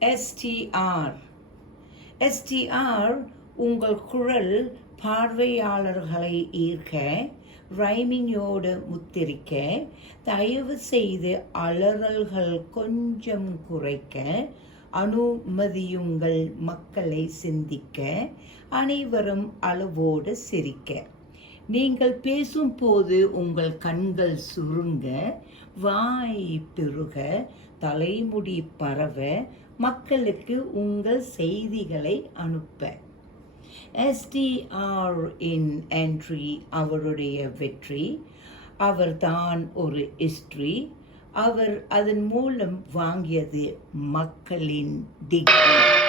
STR. STR உங்கள் குரல் பார்வையாளர்களை ஈர்க்க, ரைமிங்கோடு முத்திரிக்க, தயவு செய்து அலறல்கள் கொஞ்சம் குறைக்க அனுமதியுங்கள். மக்களை சிந்திக்க, அனைவரும் அளவோடு சிரிக்க. நீங்கள் பேசும்போது உங்கள் கண்கள் சுருங்க, வாய் பெருக, தலைமுடி பரவ, மக்களுக்கு உங்கள் செய்திகளை அனுப்ப. எஸ்டிஆர் இன் என்ட்ரி அவருடைய வெற்றி. அவர்தான் ஒரு ஹிஸ்டரி. அவர் அதன் மூலம் வாங்கியது மக்களின் டிகிரி.